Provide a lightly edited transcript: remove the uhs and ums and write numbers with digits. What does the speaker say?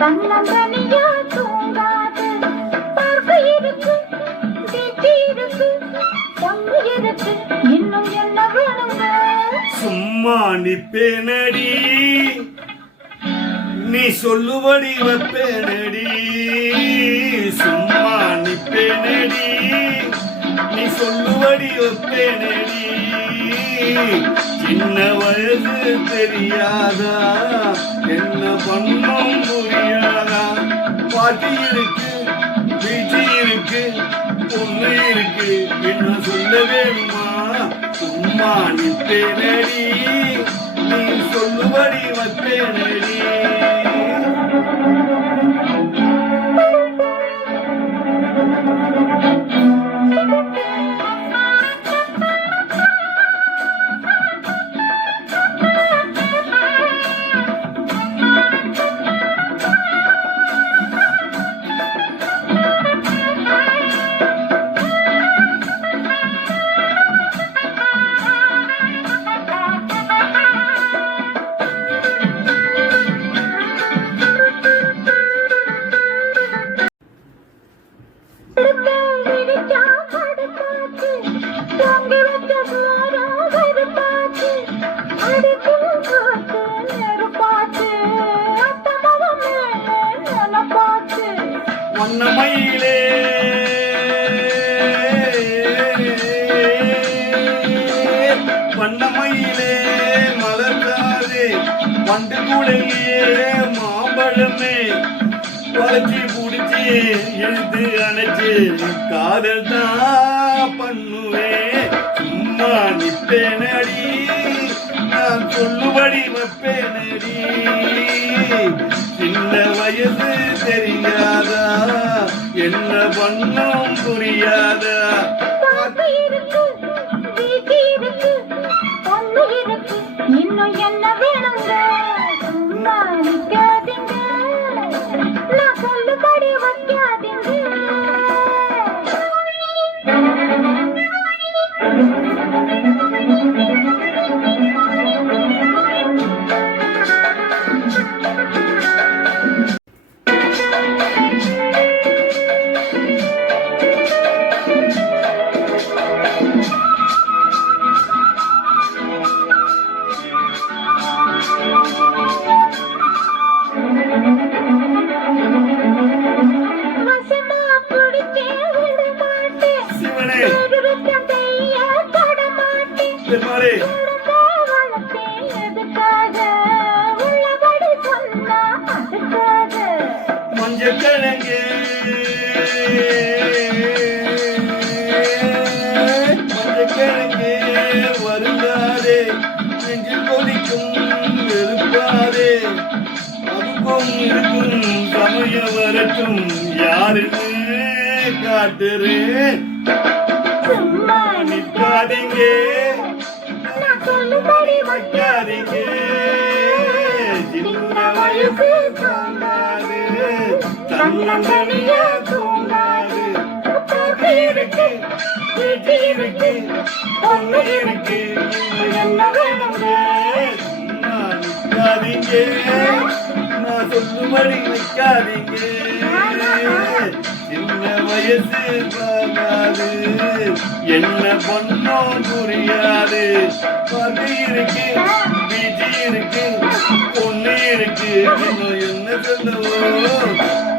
தன்னந்தனியா தூங்காது பார்க்க இருக்கு தீட்டி இருக்கு பொண்ணு இருக்கு இன்னும் என்ன வேணுங்க சும்மா நிப்பேனடி நீ சொல்லுபடி வைப்பேனடி சும்மா நிப்பேனடி நீ சொல்லுபடி வைப்பேனடி சின்ன வயசு தெரியாதா என்ன பண்ணும் புரியாதா பாட்டி இருக்கு வீச்சி இருக்கு பொண்ணு இருக்கு என்ன சொல்ல வேணுமா சும்மா நிப்பேனடி நீ சொல்லுபடி வைப்பேனடி வண்ணமயிலே வண்ணமயிலே மலர்காதே வண்டு கூடையே மாம்பழமே வளைச்சி புடிச்சி எழுத்து அணைச்சு காதல் தான் பண்ணுவேன் சும்மா நிப்பேனடி நான் சொல்லுபடி வைப்பேனடி சின்ன வயசு தெரியாதா என்ன பண்ணும் புரியாதா இன்னும் என்ன வேணுங்க சும்மா நிக்காதீங்க நான் சொல்லுபடி வைக்காதீங்க மஞ்சக்கிழங்கு மஞ்சக்கிழங்கு வருங்காதே நெஞ்சு கொதிக்கும் வெறுப்பாதே அதுக்கும் இருக்கும் சமயம் வரட்டும் யாருன்னு காட்டுறேன் சும்மா நிற்காதீங்க நான் சொல்லுபடி வைக்காதீங்க சின்ன வயசு தோன்றாது தன்னந்தனியா தூங்காது இருக்கு வீட்டு இருக்கு பொண்ணு இருக்கு என்ன வேணுங்க சும்மா நிற்காதீங்க நான் சொல்லுபடி வைக்காதீங்க சின்ன வயசு பார்க்காது என்ன பண்ணோம் புரியாது பது இருக்கு வீட்டு இருக்கு பொண்ணு இருக்கு இன்னும் என்ன சொல்லுவோம்